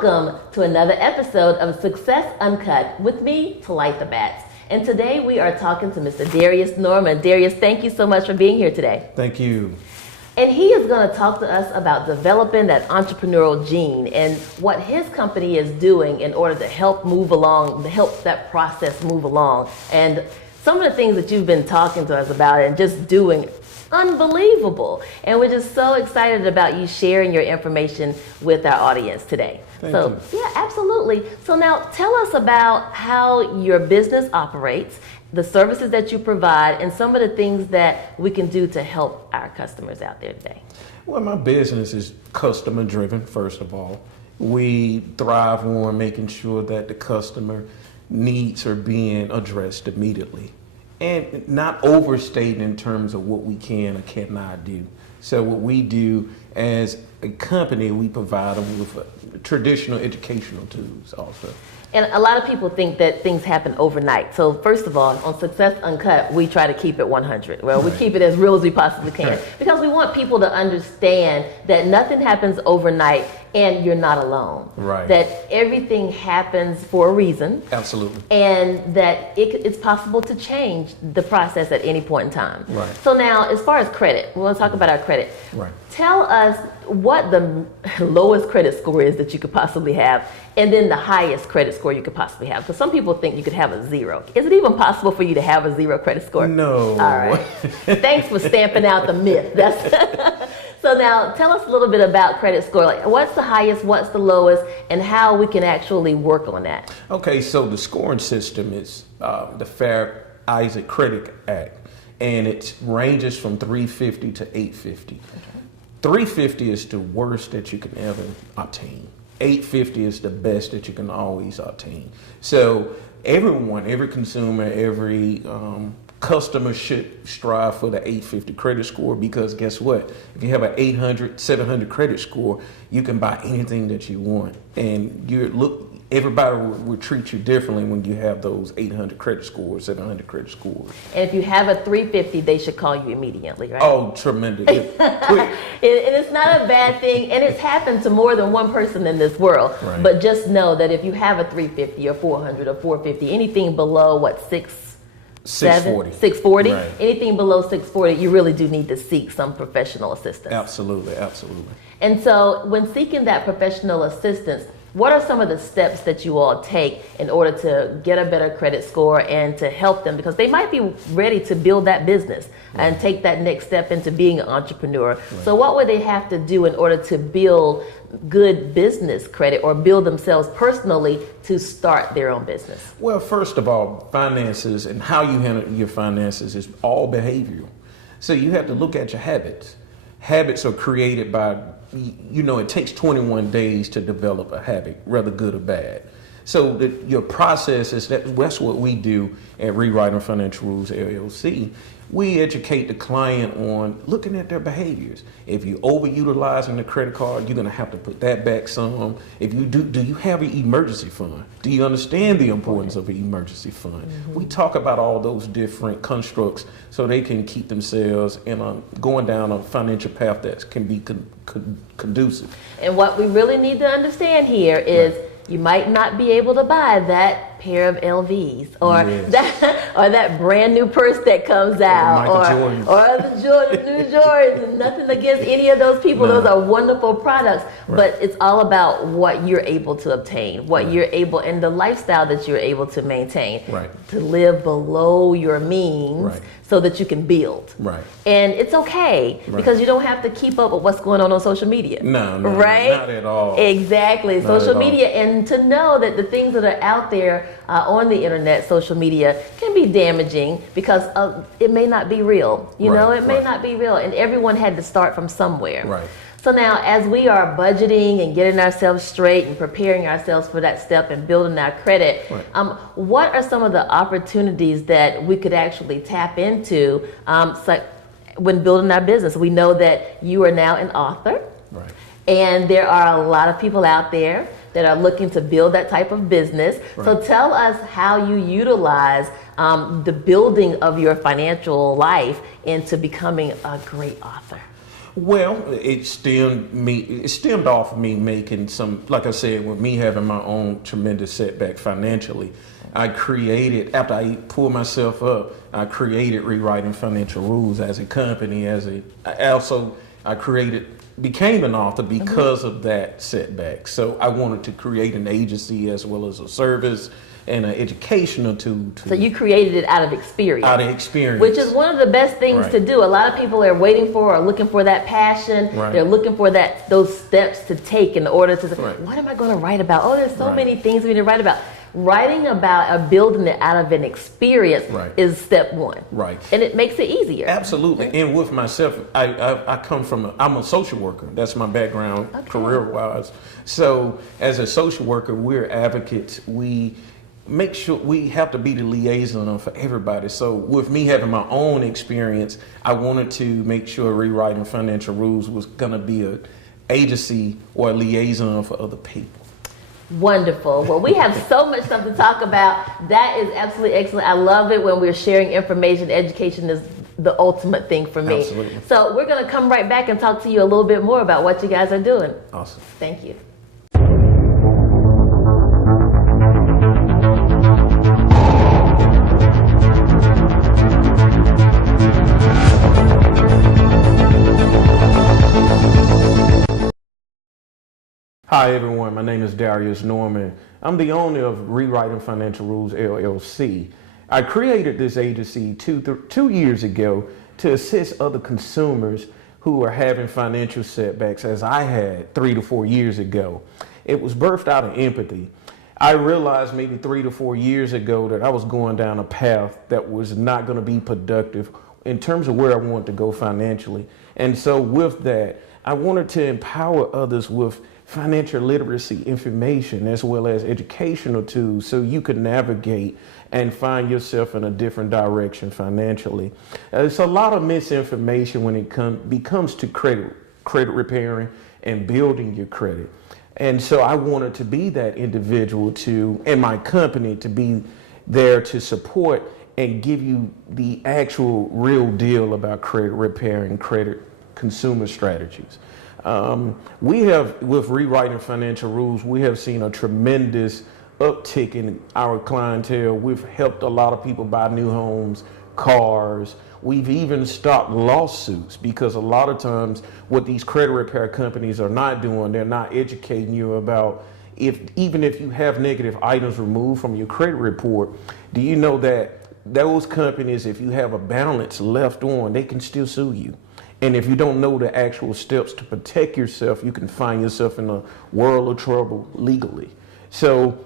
Welcome to another episode of Success Uncut with me, Talitha. And today we are talking to Mr. Darius Norman. Darius, thank you so much for being here today. Thank you. And he is going to talk to us about developing that entrepreneurial gene and what his company is doing in order to help that process move along. And some of the things that you've been talking to us about and just doing, unbelievable. And we're just so excited about you sharing your information with our audience today. Thank you. Yeah, absolutely. So now tell us about how your business operates, the services that you provide, and some of the things that we can do to help our customers out there today. Well, my business is customer driven, first of all. We thrive on making sure that the customer needs are being addressed immediately and not overstating in terms of what we can or cannot do. So what we do as a company, we provide them with traditional educational tools also. And a lot of people think that things happen overnight. So first of all, on Success Uncut, we try to keep it 100. Well, we keep it as real as we possibly can because we want people to understand that nothing happens overnight and you're not alone. Right. That everything happens for a reason. Absolutely. And that it's possible to change the process at any point in time. Right. So now, as far as credit, we want to talk about our credit. Right. Tell us what the lowest credit score is that you could possibly have, and then the highest credit score you could possibly have. Because some people think you could have a 0. Is it even possible for you to have a 0 credit score? No. All right. Thanks for stamping out the myth. So now tell us a little bit about credit score. Like, what's the highest, what's the lowest, and how we can actually work on that. Okay, so the scoring system is the Fair Isaac Credit Act, and it ranges from 350 to 850. Okay. 350 is the worst that you can ever obtain. 850 is the best that you can always obtain. So everyone, every consumer, every customer should strive for the 850 credit score, because guess what? If you have an 800, 700 credit score, you can buy anything that you want. And everybody will treat you differently when you have those 800 credit scores, 700 credit scores. And if you have a 350, they should call you immediately, right? Oh, tremendous. Quick. And it's not a bad thing, and it's happened to more than one person in this world. Right. But just know that if you have a 350 or 400 or 450, anything below 640, right. Anything below 640, you really do need to seek some professional assistance. Absolutely. And so when seeking that professional assistance, what are some of the steps that you all take in order to get a better credit score and to help them? Because they might be ready to build that business and take that next step into being an entrepreneur. Right. So what would they have to do in order to build good business credit or build themselves personally to start their own business? Well, first of all, finances and how you handle your finances is all behavioral. So you have to look at your habits. Habits are created by, it takes 21 days to develop a habit, whether good or bad. So your process is that's what we do at Rewriting Financial Rules LLC. We educate the client on looking at their behaviors. If you're overutilizing the credit card, you're going to have to put that back some. If you do you have an emergency fund? Do you understand the importance of an emergency fund? Mm-hmm. We talk about all those different constructs so they can keep themselves going down a financial path that can be conducive. And what we really need to understand here is you might not be able to buy that pair of LVs or that brand new purse that comes out or the new Jordans. Nothing against any of those people. No. Those are wonderful products, but it's all about what you're able to obtain, what you're able, and the lifestyle that you're able to maintain, to live below your means so that you can build. Right. And it's okay because you don't have to keep up with what's going on social media. No, right? Not at all. Exactly. Not social media, and to know that the things that are out there on the internet, social media, can be damaging because it may not be real. It may not be real, and everyone had to start from somewhere. Right. So now, as we are budgeting and getting ourselves straight and preparing ourselves for that step and building our credit, what are some of the opportunities that we could actually tap into when building our business? We know that you are now an author, and there are a lot of people out there that are looking to build that type of business. So tell us how you utilize the building of your financial life into becoming a great author. Well, it stemmed off of me making some, like I said, with me having my own tremendous setback financially. I created, after I pulled myself up, I created Rewriting Financial Rules as a company. I became an author because of that setback. So I wanted to create an agency as well as a service and an educational tool. So you created it out of experience. Out of experience. Which is one of the best things to do. A lot of people are waiting for or looking for that passion. Right. They're looking for those steps to take in order to say, what am I going to write about? Oh, there's so many things we need to write about. Writing about or building it out of an experience is step one. Right. And it makes it easier. Absolutely. Right. And with myself, I'm a social worker. That's my background career-wise. So as a social worker, we're advocates. We make sure we have to be the liaison for everybody. So with me having my own experience, I wanted to make sure Rewriting Financial Rules was going to be an agency or a liaison for other people. Wonderful. Well, we have so much stuff to talk about. That is absolutely excellent. I love it when we're sharing information. Education is the ultimate thing for me. Absolutely. So we're going to come right back and talk to you a little bit more about what you guys are doing. Awesome. Thank you. Hi everyone, my name is Darius Norman. I'm the owner of Rewriting Financial Rules, LLC. I created this agency two years ago to assist other consumers who are having financial setbacks as I had 3 to 4 years ago. It was birthed out of empathy. I realized maybe 3 to 4 years ago that I was going down a path that was not going to be productive in terms of where I wanted to go financially. And so with that, I wanted to empower others with financial literacy information as well as educational tools so you can navigate and find yourself in a different direction financially. There's a lot of misinformation when it comes to credit repairing and building your credit. And so I wanted to be that individual and my company to be there to support and give you the actual real deal about credit repair and credit consumer strategies. With Rewriting Financial Rules, we have seen a tremendous uptick in our clientele. We've helped a lot of people buy new homes, cars. We've even stopped lawsuits because a lot of times what these credit repair companies are not doing, they're not educating you about even if you have negative items removed from your credit report, do you know that those companies, if you have a balance left on, they can still sue you. And if you don't know the actual steps to protect yourself, you can find yourself in a world of trouble legally. So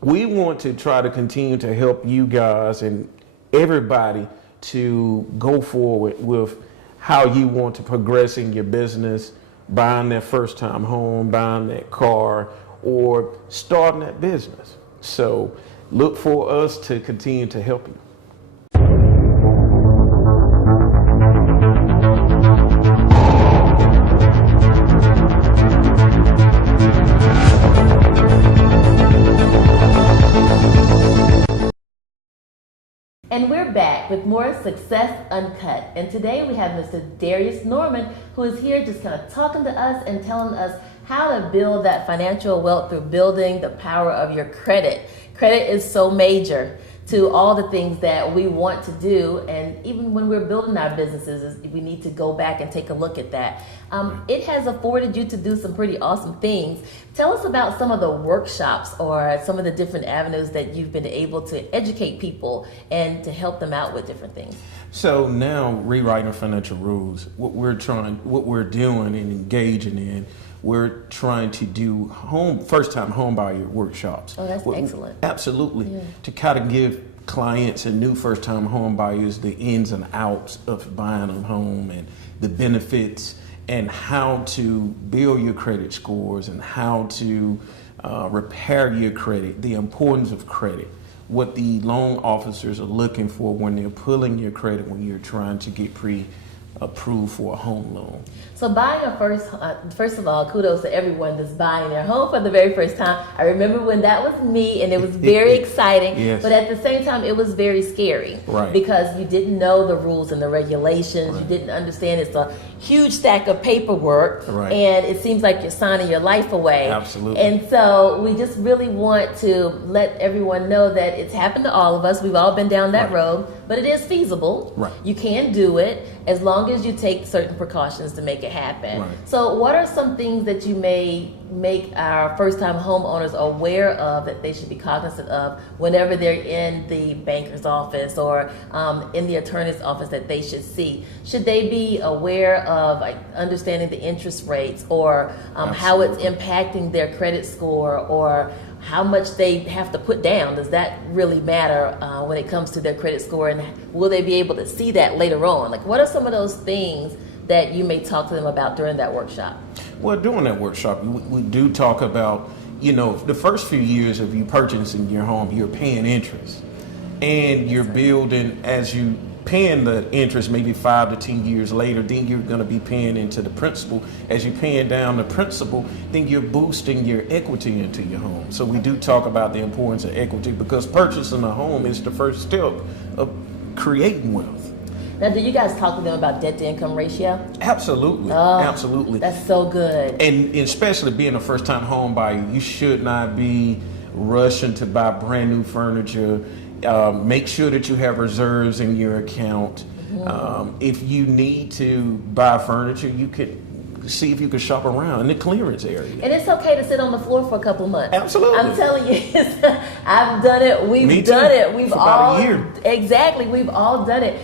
we want to try to continue to help you guys and everybody to go forward with how you want to progress in your business, buying that first time home, buying that car, or starting that business. So look for us to continue to help you. And we're back with more Success Uncut. And today we have Mr. Darius Norman, who is here just kind of talking to us and telling us how to build that financial wealth through building the power of your credit. Credit is so major to all the things that we want to do, and even when we're building our businesses, we need to go back and take a look at that. It has afforded you to do some pretty awesome things. Tell us about some of the workshops or some of the different avenues that you've been able to educate people and to help them out with different things. So now, Rewriting Financial Rules, what we're doing and engaging in, we're trying to do first-time homebuyer workshops. Oh, that's excellent. Absolutely. Yeah. To kind of give clients and new first-time homebuyers the ins and outs of buying a home and the benefits and how to build your credit scores and how to repair your credit, the importance of credit, what the loan officers are looking for when they're pulling your credit when you're trying to get approved for a home loan. So buying first of all, kudos to everyone that's buying their home for the very first time. I remember when that was me, and it was very exciting, yes. But at the same time, it was very scary. Right. Because you didn't know the rules and the regulations. Right. You didn't understand it's a huge stack of paperwork, right. And it seems like you're signing your life away. Absolutely. And so we just really want to let everyone know that it's happened to all of us. We've all been down that right. road, but it is feasible. Right. You can do it as long as you take certain precautions to make it happen. Right. So what are some things that you may make our first-time homeowners aware of that they should be cognizant of whenever they're in the banker's office or in the attorney's office that they should see? Should they be aware of like understanding the interest rates or how it's impacting their credit score or how much they have to put down? Does that really matter when it comes to their credit score, and will they be able to see that later on? Like, what are some of those things that you may talk to them about during that workshop? Well, during that workshop, we do talk about, the first few years of you purchasing your home, you're paying interest, and you're building as you paying the interest maybe 5 to 10 years later, then you're going to be paying into the principal. As you're paying down the principal, then you're boosting your equity into your home. So we do talk about the importance of equity because purchasing a home is the first step of creating wealth. Now, do you guys talk to them about debt to income ratio? Absolutely, absolutely. That's so good. And especially being a first time home buyer, you should not be rushing to buy brand new furniture. Make sure that you have reserves in your account. If you need to buy furniture, you could see if you could shop around in the clearance area. And it's okay to sit on the floor for a couple of months. Absolutely. I'm telling you, I've done it. We've done it. We've all about a year. Exactly. We've all done it.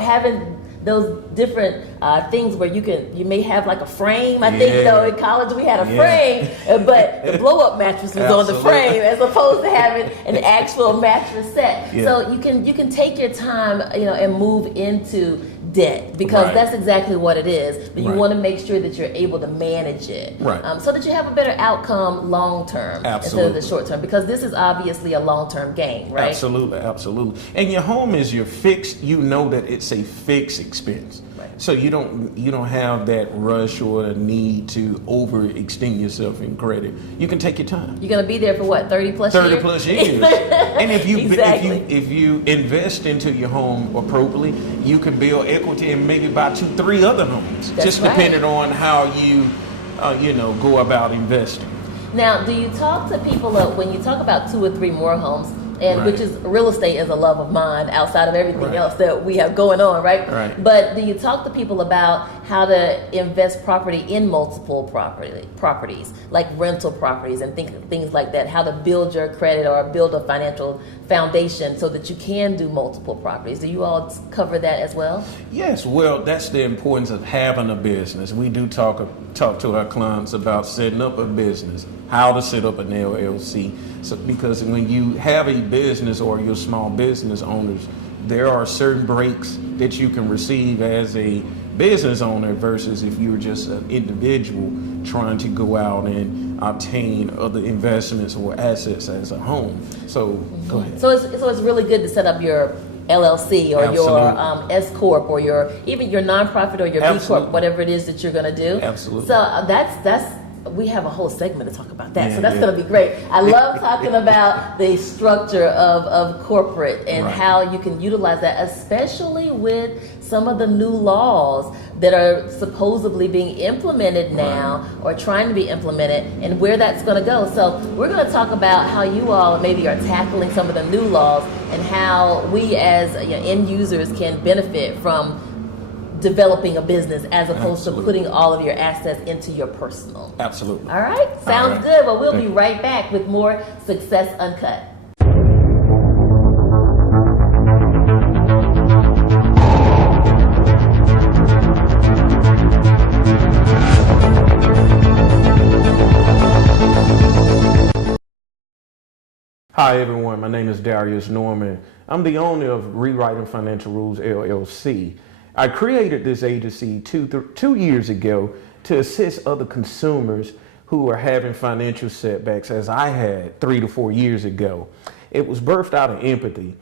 Having those different things where you may have like a frame. I think in college we had a frame, but the blow up mattress was on the frame as opposed to having an actual mattress set. Yeah. So you can take your time, and move into debt because that's exactly what it is. But you want to make sure that you're able to manage it, so that you have a better outcome long term instead of the short term. Because this is obviously a long term game, right? Absolutely, absolutely. And your home is your fixed. You know that it's a fixed expense. So you don't have that rush or a need to overextend yourself in credit. You can take your time. You're gonna be there for what, 30 plus years? 30 plus years. And if you invest into your home appropriately, you can build equity and maybe buy 2-3 other homes. Just depending on how you go about investing. Now, do you talk to people when you talk about 2 or 3 more homes? And which is real estate is a love of mine outside of everything else that we have going on, right? But do you talk to people about how to invest property in multiple properties, like rental properties and things like that, how to build your credit or build a financial foundation so that you can do multiple properties? Do you all cover that as well? Yes, well, that's the importance of having a business. We do talk to our clients about setting up a business, how to set up an LLC. So, because when you have a business or you're small business owners, there are certain breaks that you can receive as a business owner versus if you're just an individual trying to go out and obtain other investments or assets as a home. So go ahead. So it's really good to set up your LLC or your S Corp or your nonprofit or your B Corp, whatever it is that you're going to do. Absolutely. So that's we have a whole segment to talk about that. So that's going to be great. I love talking about the structure of corporate and how you can utilize that, especially with some of the new laws that are supposedly being implemented now or trying to be implemented and where that's going to go. So we're going to talk about how you all maybe are tackling some of the new laws and how we as end users can benefit from developing a business as opposed to putting all of your assets into your personal. Absolutely. All right. Sounds good. Well, we'll be right back with more Success Uncut. Hi everyone, my name is Darius Norman. I'm the owner of Rewriting Financial Rules LLC. I created this agency two years ago to assist other consumers who are having financial setbacks as I had 3 to 4 years ago. It was birthed out of empathy.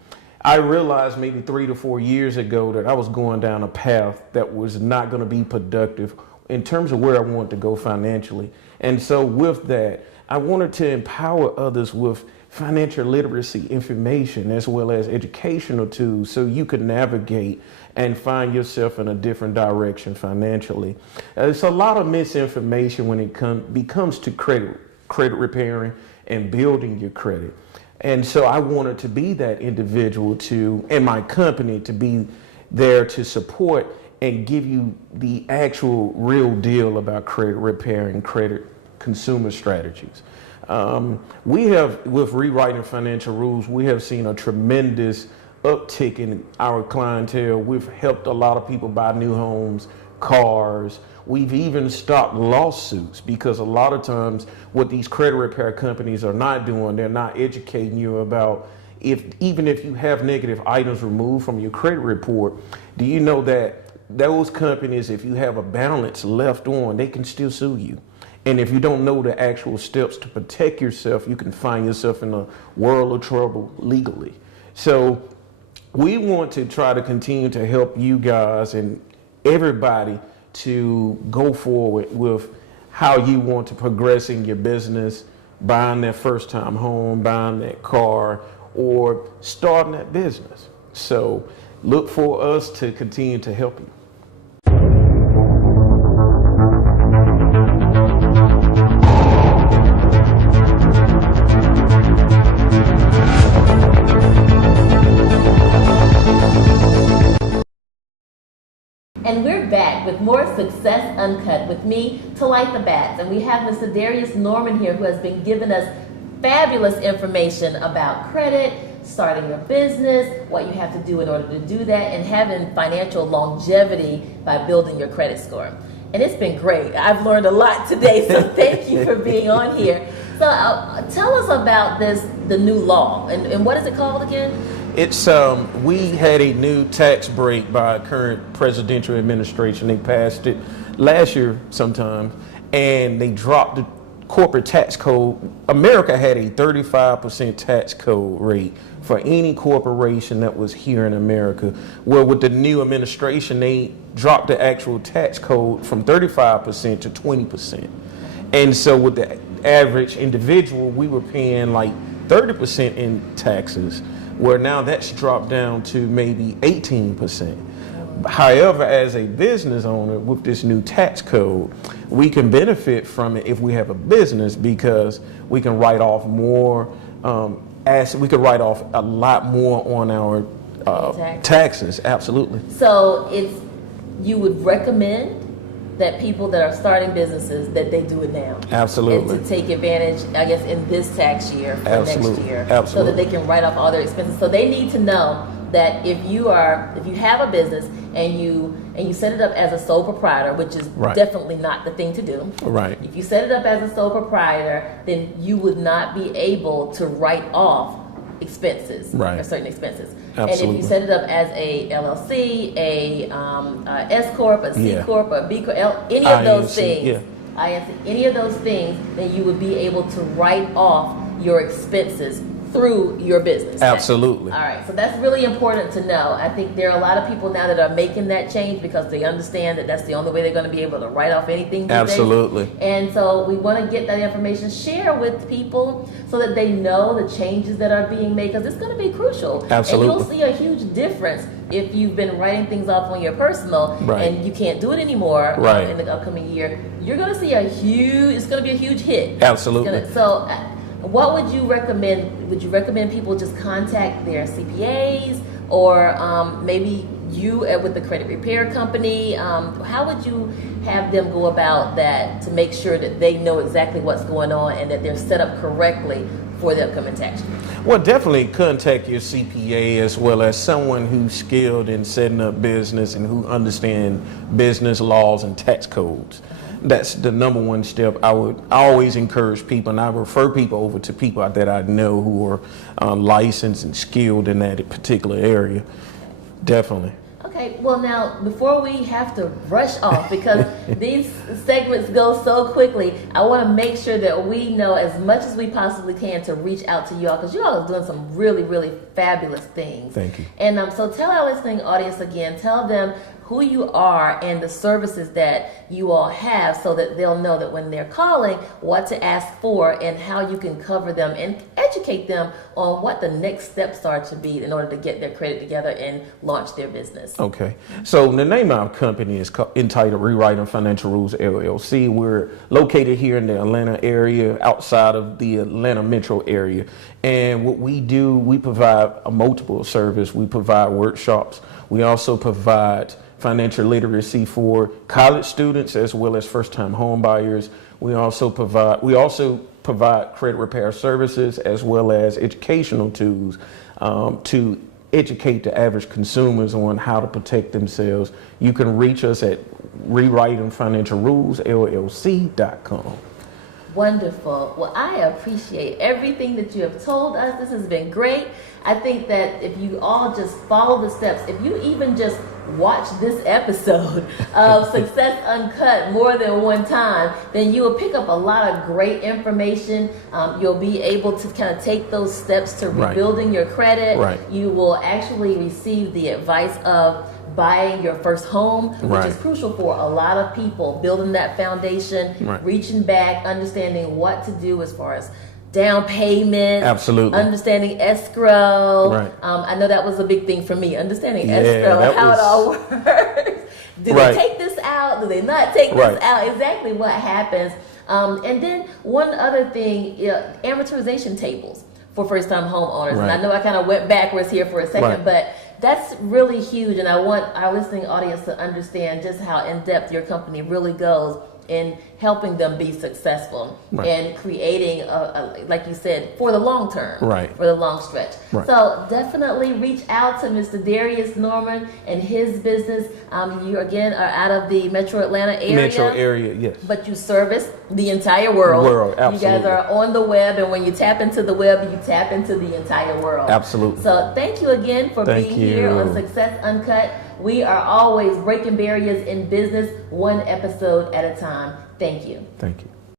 I realized maybe 3 to 4 years ago that I was going down a path that was not going to be productive in terms of where I wanted to go financially. And so with that, I wanted to empower others with financial literacy information as well as educational tools so you could navigate and find yourself in a different direction financially. It's a lot of misinformation when it comes to credit repairing and building your credit. And so I wanted to be that individual and my company to be there to support and give you the actual real deal about credit repair and credit consumer strategies. We have, with rewriting financial rules, we have seen a tremendous uptick in our clientele. We've helped a lot of people buy new homes, cars. We've even stopped lawsuits because a lot of times what these credit repair companies are not doing, they're not educating you about even if you have negative items removed from your credit report, do you know that those companies, if you have a balance left on, they can still sue you. And if you don't know the actual steps to protect yourself, you can find yourself in a world of trouble legally. So we want to try to continue to help you guys and everybody to go forward with how you want to progress in your business, buying that first time home, buying that car, or starting that business. So look for us to continue to help you. And we're back with more Success Uncut with me, Talitha, and we have Mr. Darius Norman here, who has been giving us fabulous information about credit, starting your business, what you have to do in order to do that, and having financial longevity by building your credit score. And it's been great. I've learned a lot today, so thank you for being on here. So tell us about the new law, and what is it called again? It's we had a new tax break by current presidential administration. They passed it last year sometime, and they dropped the corporate tax code. America had a 35% tax code rate for any corporation that was here in America. Well, with the new administration, they dropped the actual tax code from 35% to 20%. And so with the average individual, we were paying like 30% in taxes, where now that's dropped down to maybe 18%. However, as a business owner with this new tax code, we can benefit from it if we have a business, because we can write off more, we can write off a lot more on our taxes. Absolutely. So you would recommend that people that are starting businesses, that they do it now. Absolutely. And to take advantage, I guess, in this tax year for Absolutely. next year. Absolutely. So that they can write off all their expenses. So they need to know that if you have a business and you set it up as a sole proprietor, which is definitely not the thing to do. Right. If you set it up as a sole proprietor, then you would not be able to write off expenses, or certain expenses. Absolutely. And if you set it up as a LLC, a S corp, a C corp, a B corp, any of those things, any of those things, then you would be able to write off your expenses through your business. Absolutely. All right, so that's really important to know. I think there are a lot of people now that are making that change because they understand that that's the only way they're going to be able to write off anything these Absolutely. days. And so we want to get that information, share with people so that they know the changes that are being made, because it's going to be crucial. Absolutely. And you'll see a huge difference if you've been writing things off on your personal and you can't do it anymore in the upcoming year. You're going to see it's going to be a huge hit. Absolutely. What would you recommend? Would you recommend people just contact their CPAs, or maybe you with the credit repair company? How would you have them go about that to make sure that they know exactly what's going on and that they're set up correctly for the upcoming tax year? Well, definitely contact your CPA as well as someone who's skilled in setting up business and who understand business laws and tax codes. That's the number one step. I always encourage people, and I refer people over to people that I know who are licensed and skilled in that particular area. Definitely. Okay. Okay, well now, before we have to rush off, because these segments go so quickly, I want to make sure that we know as much as we possibly can to reach out to you all, because you all are doing some really, really fabulous things. Thank you. And so tell our listening audience again, tell them who you are and the services that you all have, so that they'll know that when they're calling, what to ask for and how you can cover them and educate them on what the next steps are to be in order to get their credit together and launch their business. Okay. So the name of our company is entitled Rewriting Financial Rules, LLC. We're located here in the Atlanta area, outside of the Atlanta metro area. And what we do, we provide a multiple service. We provide workshops. We also provide financial literacy for college students as well as first-time home buyers. We also provide credit repair services as well as educational tools to educate the average consumers on how to protect themselves. You can reach us at rewritingfinancialrulesllc.com. Wonderful. Well, I appreciate everything that you have told us. This has been great. I think that if you all just follow the steps, if you even just watch this episode of Success Uncut more than one time, then you will pick up a lot of great information. You'll be able to kind of take those steps to rebuilding your credit. You will actually receive the advice of buying your first home, which is crucial for a lot of people, building that foundation, reaching back, understanding what to do as far as down payment, understanding escrow. I know that was a big thing for me, understanding escrow and how it all works. Do they take this out? Do they not take this out? Exactly what happens. And then one other thing, amortization tables for first-time homeowners. And I know I kind of went backwards here for a second, but that's really huge. And I want our listening audience to understand just how in-depth your company really goes in helping them be successful and creating, like you said, for the long term, for the long stretch. So definitely reach out to Mr. Darius Norman and his business. You again are out of the Metro Atlanta area. Metro area, yes. But you service the entire world. Absolutely. You guys are on the web, and when you tap into the web, you tap into the entire world. Absolutely. So thank you again for being here on Success Uncut. We are always breaking barriers in business, one episode at a time. Thank you. Thank you.